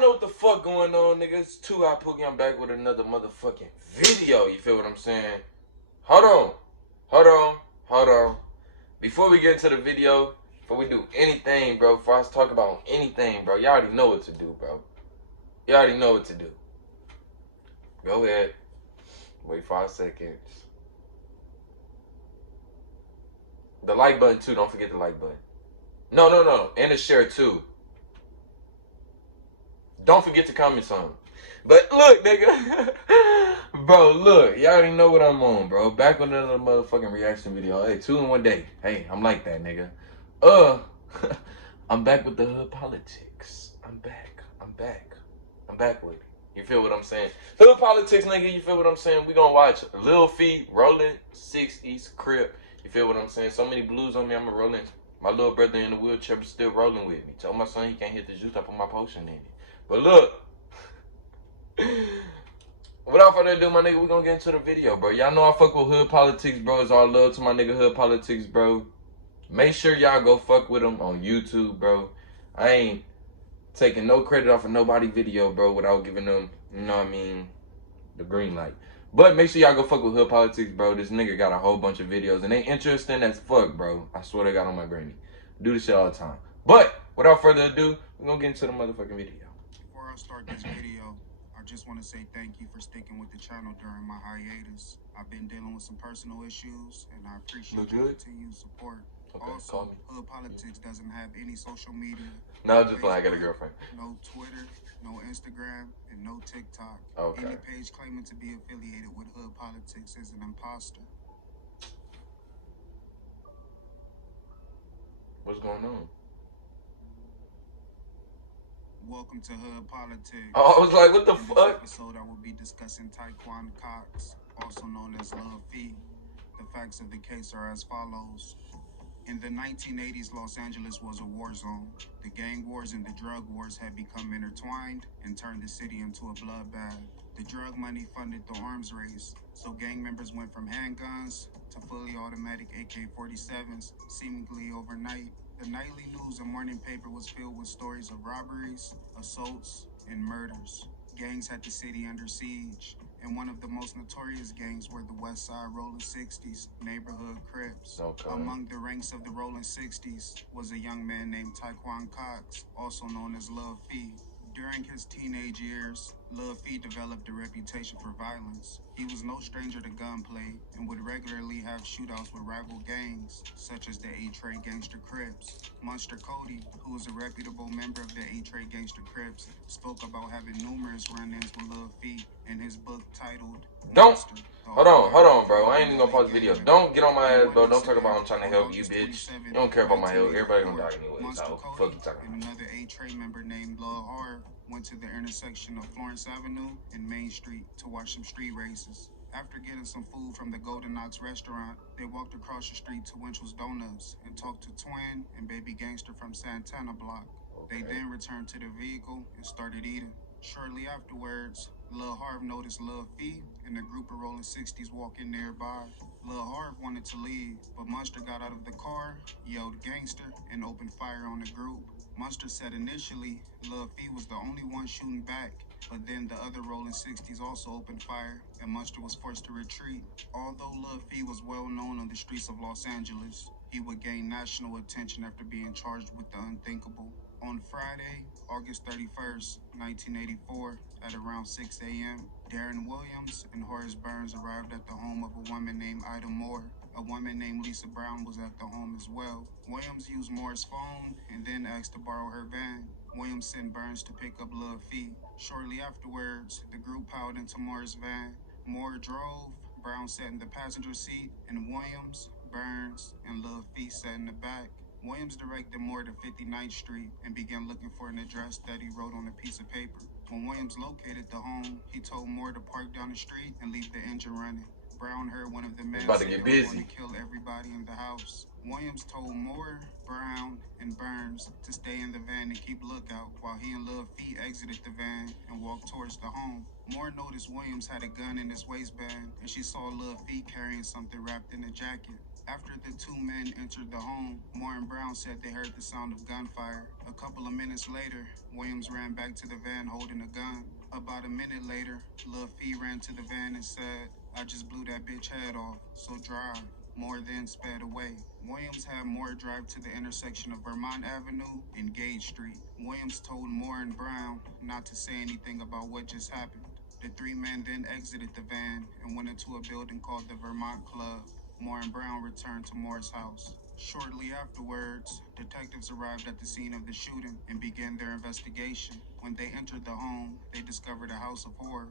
y'all know what the fuck going on, nigga. It's 2 Hot Pookie. I'm back with another motherfucking video. You feel what I'm saying? Hold on. Before we get into the video, before we do anything, bro, before I talk about anything, bro, y'all already know what to do, bro. Y'all already know what to do. Go ahead. Wait 5 seconds. The like button, too. Don't forget the like button. No. And the share, too. Don't forget to comment something. But look, nigga. Bro, look. Y'all already know what I'm on, bro. Back with another motherfucking reaction video. Hey, 2 in 1 day. Hey, I'm like that, nigga. I'm back with the hood politics. I'm back with it. You feel what I'm saying? Hood politics, nigga. You feel what I'm saying? We gonna watch Lil Feet, Rolling 60s, Crip. You feel what I'm saying? So many blues on me. I'm a rolling. My little brother in the wheelchair but still rolling with me. Tell my son he can't hit the juice. I put my potion in it. But look. Without further ado, my nigga, we gonna get into the video, bro. Y'all know I fuck with hood politics, bro. It's all love to my nigga hood politics, bro. Make sure y'all go fuck with him on YouTube, bro. I ain't taking no credit off of nobody's video, bro, without giving them, you know what I mean, the green light. But make sure y'all go fuck with hood politics, bro. This nigga got a whole bunch of videos, and they interesting as fuck, bro. I swear to God on my granny. Do this shit all the time. But without further ado, we're gonna get into the motherfucking video. Before I start this video, I just want to say thank you for sticking with the channel during my hiatus. I've been dealing with some personal issues, and I appreciate your continued support. Okay, also, Hood Politics doesn't have any social media. No, just like I got a girlfriend. No Twitter, no Instagram, and no TikTok. Okay. Any page claiming to be affiliated with Hood Politics is an imposter. What's going on? Welcome to Hood Politics. Oh, I was like, what the fuck? In this episode, I will be discussing Taekwon Cox, also known as Lil Feet. The facts of the case are as follows. In the 1980s, Los Angeles was a war zone. The gang wars and the drug wars had become intertwined and turned the city into a bloodbath. The drug money funded the arms race, so gang members went from handguns to fully automatic AK-47s, seemingly overnight. The nightly news and morning paper was filled with stories of robberies, assaults, and murders. Gangs had the city under siege, and one of the most notorious gangs were the West Side Rolling 60s, neighborhood Crips. Okay. Among the ranks of the Rolling 60s was a young man named Taekwon Cox, also known as Lil Feet. During his teenage years, Lil Feet developed a reputation for violence. He was no stranger to gunplay and would regularly have shootouts with rival gangs, such as the A-Tray Gangster Crips. Monster Cody, who was a reputable member of the A-Tray Gangster Crips, spoke about having numerous run-ins with Lil Feet in his book titled Monster. Hold on, bro. I ain't even gonna pause the video. Don't get on my ass, bro. Don't talk about I'm trying to help you, bitch. You don't care about my help. Everybody gonna die anyway, so fuck you talking about. Another A-Tray member named Lil Harv went to the intersection of Florence Avenue and Main Street to watch some street races. After getting some food from the Golden Ox restaurant, they walked across the street to Winchell's Donuts and talked to Twin and Baby Gangster from Santana Block. They then returned to their vehicle and started eating. Shortly afterwards, Lil Harv noticed Lil Feet and a group of Rolling 60s walking nearby. Lil Harv wanted to leave, but Monster got out of the car, yelled gangster, and opened fire on the group. Monster said initially Lil Feet was the only one shooting back, but then the other Rolling 60s also opened fire, and Monster was forced to retreat. Although Lil Feet was well known on the streets of Los Angeles, he would gain national attention after being charged with the unthinkable. On Friday, August 31st, 1984, at around 6 a.m., Darren Williams and Horace Burns arrived at the home of a woman named Ida Moore. A woman named Lisa Brown was at the home as well. Williams used Moore's phone and then asked to borrow her van. Williams sent Burns to pick up Lil Feet. Shortly afterwards, the group piled into Moore's van. Moore drove, Brown sat in the passenger seat, and Williams, Burns, and Lil Feet sat in the back. Williams directed Moore to 59th Street and began looking for an address that he wrote on a piece of paper. When Williams located the home, he told Moore to park down the street and leave the engine running. Brown heard one of the men say they were going to kill everybody in the house. Williams told Moore, Brown, and Burns to stay in the van and keep lookout while he and Lil Feet exited the van and walked towards the home. Moore noticed Williams had a gun in his waistband, and she saw Lil Feet carrying something wrapped in a jacket. After the two men entered the home, Moore and Brown said they heard the sound of gunfire. A couple of minutes later, Williams ran back to the van holding a gun. About a minute later, Lil Fee ran to the van and said, "I just blew that bitch head off, so drive." Moore then sped away. Williams had Moore drive to the intersection of Vermont Avenue and Gage Street. Williams told Moore and Brown not to say anything about what just happened. The three men then exited the van and went into a building called the Vermont Club. Moore and Brown returned to Moore's house. Shortly afterwards, detectives arrived at the scene of the shooting and began their investigation. When they entered the home, they discovered a house of horror.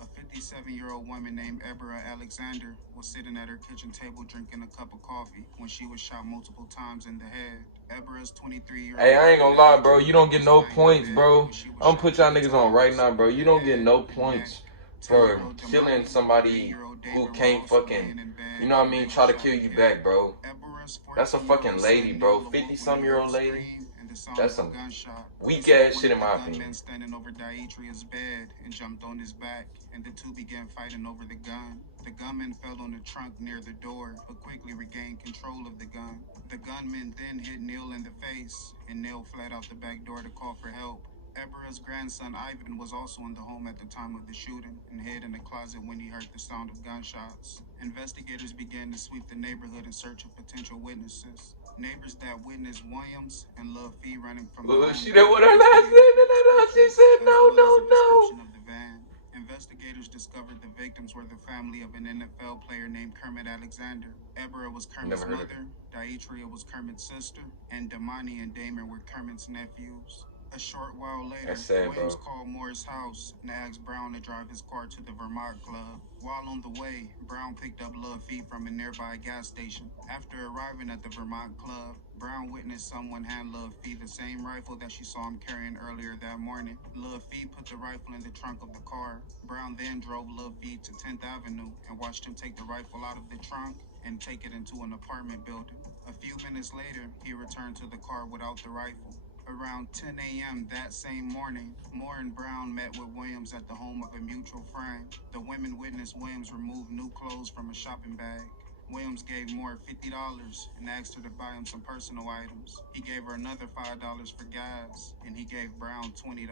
A 57-year-old woman named Ebra Alexander was sitting at her kitchen table drinking a cup of coffee when she was shot multiple times in the head. Ebra's 23-year-old Hey, I ain't gonna lie, bro. You don't get no was lying in points, bed bro. when she was I'm gonna shot put y'all 3 niggas on right times now, bro. in You the don't get head no and neck. points for 10-year-old killing Damani and somebody 3-year-old who David were can't also fucking, laying in bed you know what I when mean, they were try to shot kill and you killed. back, bro. Ebra's That's a 14-year-old fucking lady, son bro. Neil awoke when he heard a 50-some-year-old lady. scream and the sound That's of a some gunshot. He weak saw ass one shit of in the my gunmen opinion. standing over Dietria's bed and jumped on his back, and the two began fighting over the gun. The gunman fell on the trunk near the door, but quickly regained control of the gun. The gunman then hit Neil in the face, and Neil fled out the back door to call for help. Ebra's grandson Ivan was also in the home at the time of the shooting and hid in the closet when he heard the sound of gunshots. Investigators began to sweep the neighborhood in search of potential witnesses. Neighbors that witnessed Williams and Lil Fee running from the home She did gave what her last name investigators and I know she descriptions said as no, well as no, a no. description of the van. Investigators discovered the victims were the family of an NFL player named Kermit Alexander. Ebra was Never Kermit's heard of her. mother, Dietria was Kermit's sister, and Damani and Damon were Kermit's nephews. A short while later, That's sad, Williams bro. called Moore's house and asked Brown to drive his car to the Vermont Club. While on the way, Brown picked up Lil Fee from a nearby gas station. After arriving at the Vermont Club, Brown witnessed someone hand Lil Fee the same rifle that she saw him carrying earlier that morning. Lil Fee put the rifle in the trunk of the car. Brown then drove Lil Fee to 10th Avenue and watched him take the rifle out of the trunk and take it into an apartment building. A few minutes later, he returned to the car without the rifle. Around 10 a.m. that same morning, Moore and Brown met with Williams at the home of a mutual friend. The women witnessed Williams remove new clothes from a shopping bag. Williams gave Moore $50 and asked her to buy him some personal items. He gave her another $5 for gas, and he gave Brown $20.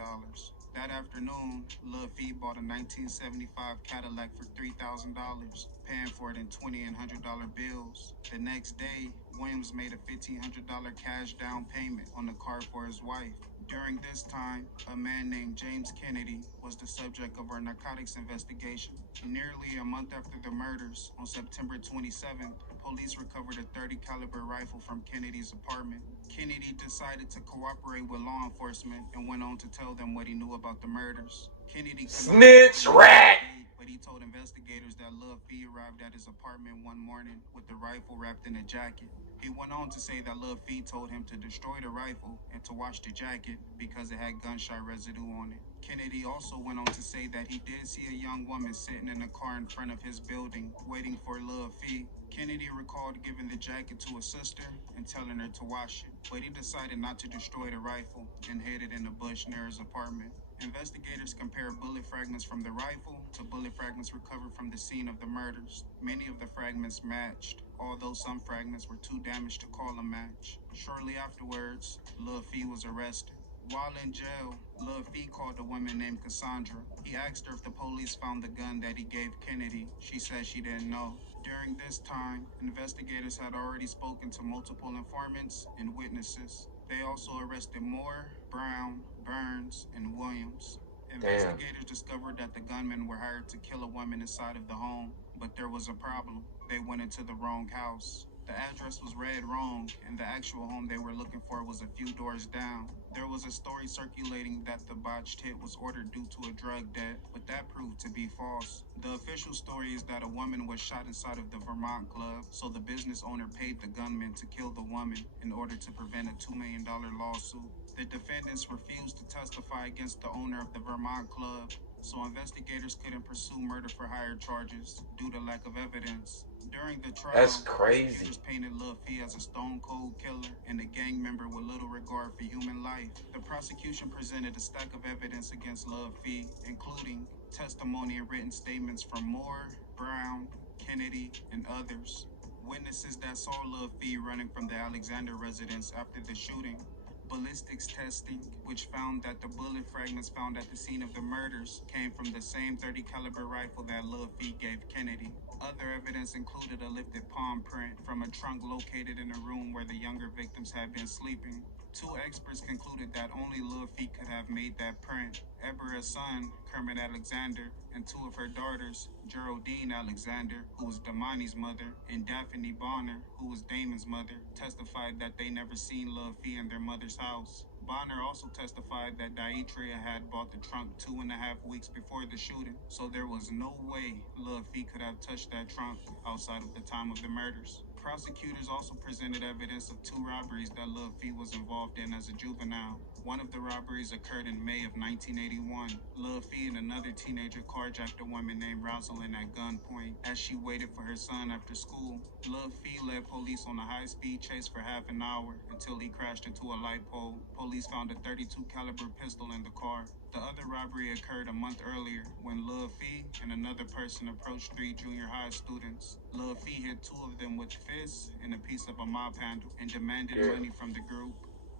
That afternoon, Lil Fee bought a 1975 Cadillac for $3,000, paying for it in $20 and $100 bills. The next day, Williams made a $1,500 cash down payment on the car for his wife. During this time, a man named James Kennedy was the subject of our narcotics investigation. Nearly a month after the murders, on September 27th, police recovered a .30 caliber rifle from Kennedy's apartment. Kennedy decided to cooperate with law enforcement and went on to tell them what he knew about the murders. Kennedy could not Snitch rat. but he told investigators that Lil Fee arrived at his apartment one morning with the rifle wrapped in a jacket. He went on to say that Lil Fee told him to destroy the rifle and to wash the jacket because it had gunshot residue on it. Kennedy also went on to say that he did see a young woman sitting in a car in front of his building waiting for Lil Fee. Kennedy recalled giving the jacket to a sister and telling her to wash it, but he decided not to destroy the rifle and hid it in a bush near his apartment. Investigators compared bullet fragments from the rifle to bullet fragments recovered from the scene of the murders. Many of the fragments matched, although some fragments were too damaged to call a match. Shortly afterwards, Lil Fee was arrested. While in jail, Lil Fee called a woman named Cassandra. He asked her if the police found the gun that he gave Kennedy. She said she didn't know. During this time, investigators had already spoken to multiple informants and witnesses. They also arrested Moore, Brown, Burns, and Williams. Damn. Investigators discovered that the gunmen were hired to kill a woman inside of the home, but there was a problem. They went into the wrong house. The address was read wrong, and the actual home they were looking for was a few doors down. There was a story circulating that the botched hit was ordered due to a drug debt, but that proved to be false. The official story is that a woman was shot inside of the Vermont Club, so the business owner paid the gunman to kill the woman in order to prevent a $2 million lawsuit. The defendants refused to testify against the owner of the Vermont Club, so investigators couldn't pursue murder for hire charges due to lack of evidence. During the That's trial, crazy. prosecutors painted Lil Fee as a stone cold killer and a gang member with little regard for human life. The prosecution presented a stack of evidence against Lil Fee, including testimony and written statements from Moore, Brown, Kennedy, and others. Witnesses that saw Lil Fee running from the Alexander residence after the shooting. Ballistics testing, which found that the bullet fragments found at the scene of the murders came from the same .30 caliber rifle that Lil Fee gave Kennedy. Other evidence included a lifted palm print from a trunk located in a room where the younger victims had been sleeping. Two experts concluded that only Lil Fee could have made that print. Ebera's son, Kermit Alexander, and two of her daughters, Geraldine Alexander, who was Damani's mother, and Daphne Bonner, who was Damon's mother, testified that they never seen Lil Fee in their mother's house. Bonner also testified that Dietria had bought the trunk 2.5 weeks before the shooting, so there was no way Lil Fee could have touched that trunk outside of the time of the murders. Prosecutors also presented evidence of two robberies that Lil Fee was involved in as a juvenile. One of the robberies occurred in May of 1981. Lil Fee and another teenager carjacked a woman named Rosalind at gunpoint as she waited for her son after school. Lil Fee led police on a high-speed chase for half an hour until he crashed into a light pole. Police found a .32 caliber pistol in the car. The other robbery occurred a month earlier when Lil Fee and another person approached 3 junior high students. Lil Fee hit 2 of them with fists and a piece of a mop handle and demanded money from the group.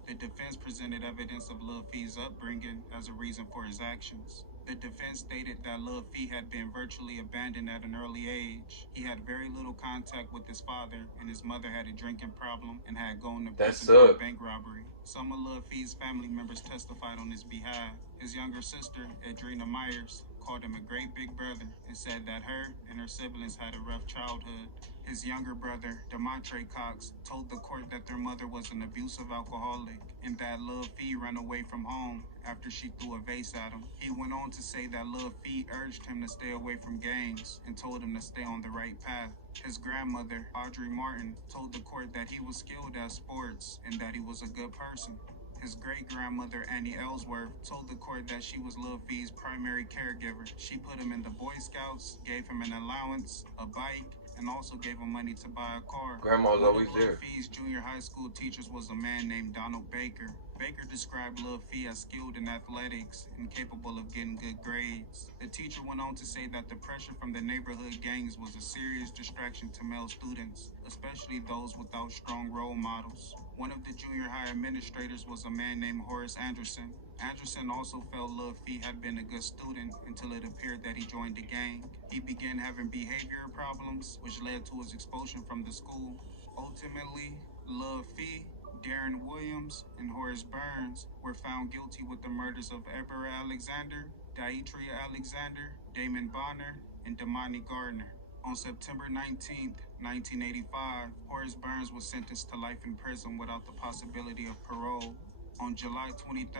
The defense presented evidence of Lil Fee's upbringing as a reason for his actions. The defense stated that Lil Fee had been virtually abandoned at an early age. He had very little contact with his father, and his mother had a drinking problem and had gone to prison for a bank robbery. Some of Lil Fee's family members testified on his behalf. His younger sister, Adrena Myers, called him a great big brother and said that her and her siblings had a rough childhood. His younger brother, Demontre Cox, told the court that their mother was an abusive alcoholic and that Lil Fee ran away from home after she threw a vase at him. He went on to say that Lil Fee urged him to stay away from gangs and told him to stay on the right path. His grandmother, Audrey Martin, told the court that he was skilled at sports and that he was a good person. His great-grandmother, Annie Ellsworth, told the court that she was Lil Fee's primary caregiver. She put him in the Boy Scouts, gave him an allowance, a bike, and also gave him money to buy a car. Grandma's always One of Lil there. Fee's junior high school teachers was a man named Donald Baker. Baker described Lil Fee as skilled in athletics and capable of getting good grades. The teacher went on to say that the pressure from the neighborhood gangs was a serious distraction to male students, especially those without strong role models. One of the junior high administrators was a man named Horace Anderson. Anderson also felt Lil Fee had been a good student until it appeared that he joined the gang. He began having behavioral problems, which led to his expulsion from the school. Ultimately, Lil Fee, Darren Williams, and Horace Burns were found guilty with the murders of Ebera Alexander, Dietria Alexander, Damon Bonner, and Damani Gardner. On September 19, 1985, Horace Burns was sentenced to life in prison without the possibility of parole. On July 23,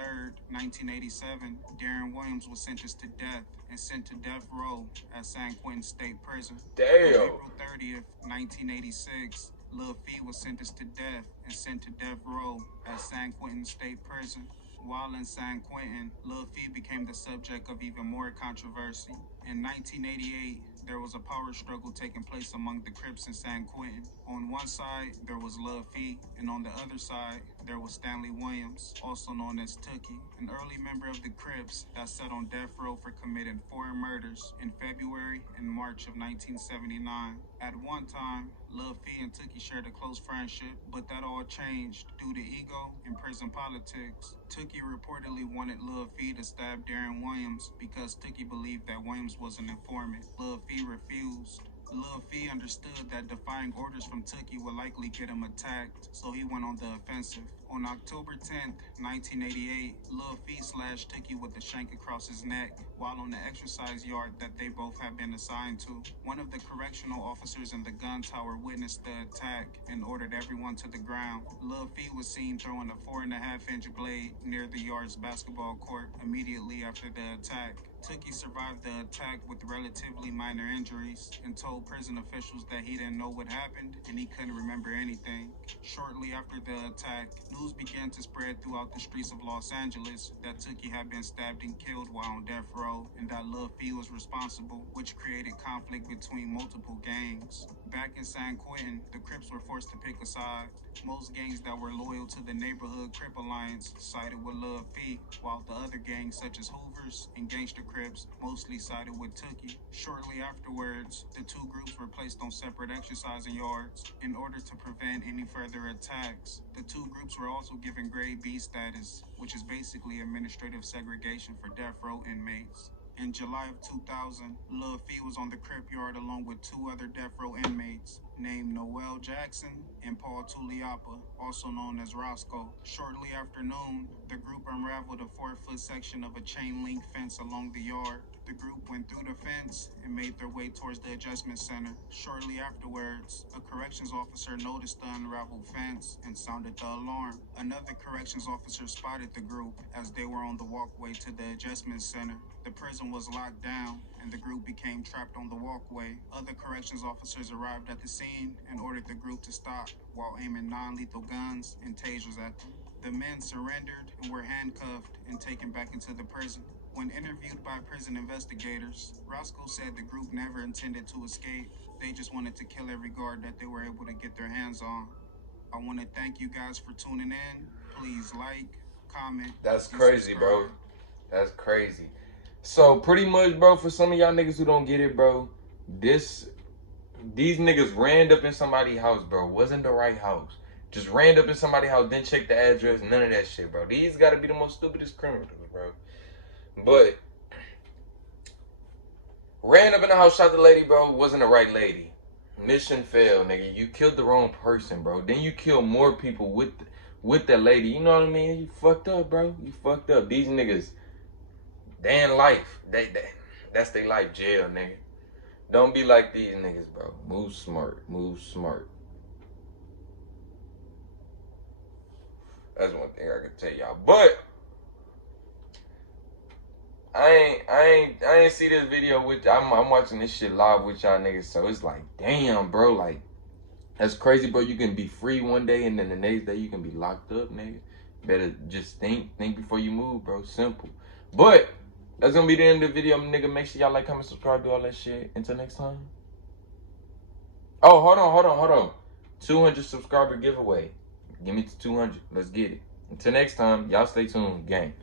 1987, Darren Williams was sentenced to death and sent to death row at San Quentin State Prison. Damn. On April 30th, 1986, Lil Fee was sentenced to death and sent to death row at San Quentin State Prison. While in San Quentin, Lil Fee became the subject of even more controversy. In 1988, there was a power struggle taking place among the Crips in San Quentin. On one side, there was Lil Fee, and on the other side, there was Stanley Williams, also known as Tookie, an early member of the Crips that sat on death row for committing 4 murders in February and March of 1979. At one time, Lil Fee and Tookie shared a close friendship, but that all changed due to ego and prison politics. Tookie reportedly wanted Lil Fee to stab Darren Williams because Tookie believed that Williams was an informant. Lil Fee refused. Lil Fee understood that defying orders from Tookie would likely get him attacked, so he went on the offensive. On October 10, 1988, Lil Fee slashed Tookie with a shank across his neck while on the exercise yard that they both had been assigned to. One of the correctional officers in the gun tower witnessed the attack and ordered everyone to the ground. Lil Fee was seen throwing a 4.5-inch blade near the yard's basketball court immediately after the attack. Tookie survived the attack with relatively minor injuries and told prison officials that he didn't know what happened and he couldn't remember anything. Shortly after the attack, News began to spread throughout the streets of Los Angeles that Tookie had been stabbed and killed while on death row, and that Lil Fee was responsible, which created conflict between multiple gangs. Back in San Quentin, the Crips were forced to pick a side. Most gangs that were loyal to the Neighborhood Crip Alliance sided with Lil Fee, while the other gangs such as Hoovers and Gangsta Crips mostly sided with Tookie. Shortly afterwards, the two groups were placed on separate exercising yards in order to prevent any further attacks. The two groups were also given grade B status, which is basically administrative segregation for death row inmates. In July of 2000, Lil Fee was on the Crip yard along with two other death row inmates named Noel Jackson and Paul Tuliapa, also known as Roscoe. Shortly after noon, the group unraveled a 4-foot section of a chain-link fence along the yard. The group went through the fence and made their way towards the adjustment center. Shortly afterwards, a corrections officer noticed the unraveled fence and sounded the alarm. Another corrections officer spotted the group as they were on the walkway to the adjustment center. The prison was locked down and the group became trapped on the walkway. Other corrections officers arrived at the scene and ordered the group to stop while aiming non-lethal guns and tasers at them. The men surrendered and were handcuffed and taken back into the prison. When interviewed by prison investigators, Roscoe said the group never intended to escape. They just wanted to kill every guard that they were able to get their hands on. I want to thank you guys for tuning in. Please like, comment, That's and crazy, bro. subscribe. That's crazy. So pretty much, bro, for some of y'all niggas who don't get it, bro, these niggas ran up in somebody's house, bro. Wasn't the right house. Just ran up in somebody's house, didn't check the address, none of that shit, bro. These gotta be the most stupidest criminals, bro. But ran up in the house, shot the lady, bro. Wasn't the right lady. Mission failed, nigga. You killed the wrong person, bro. Then you killed more people with that lady. You know what I mean? You fucked up, bro. You fucked up. These niggas, they in life. That's their life, jail, nigga. Don't be like these niggas, bro. Move smart. Move smart. That's one thing I can tell y'all. But I ain't see this video with I'm watching this shit live with y'all niggas, so it's like, damn, bro, like, that's crazy, bro. You can be free one day and then the next day you can be locked up, nigga. Better just think before you move, bro. Simple. But that's gonna be the end of the video, nigga. Make sure y'all like, comment, subscribe, do all that shit. Until next time. Oh, hold on. 200 subscriber giveaway. Give me to 200. Let's get it. Until next time, y'all stay tuned, gang.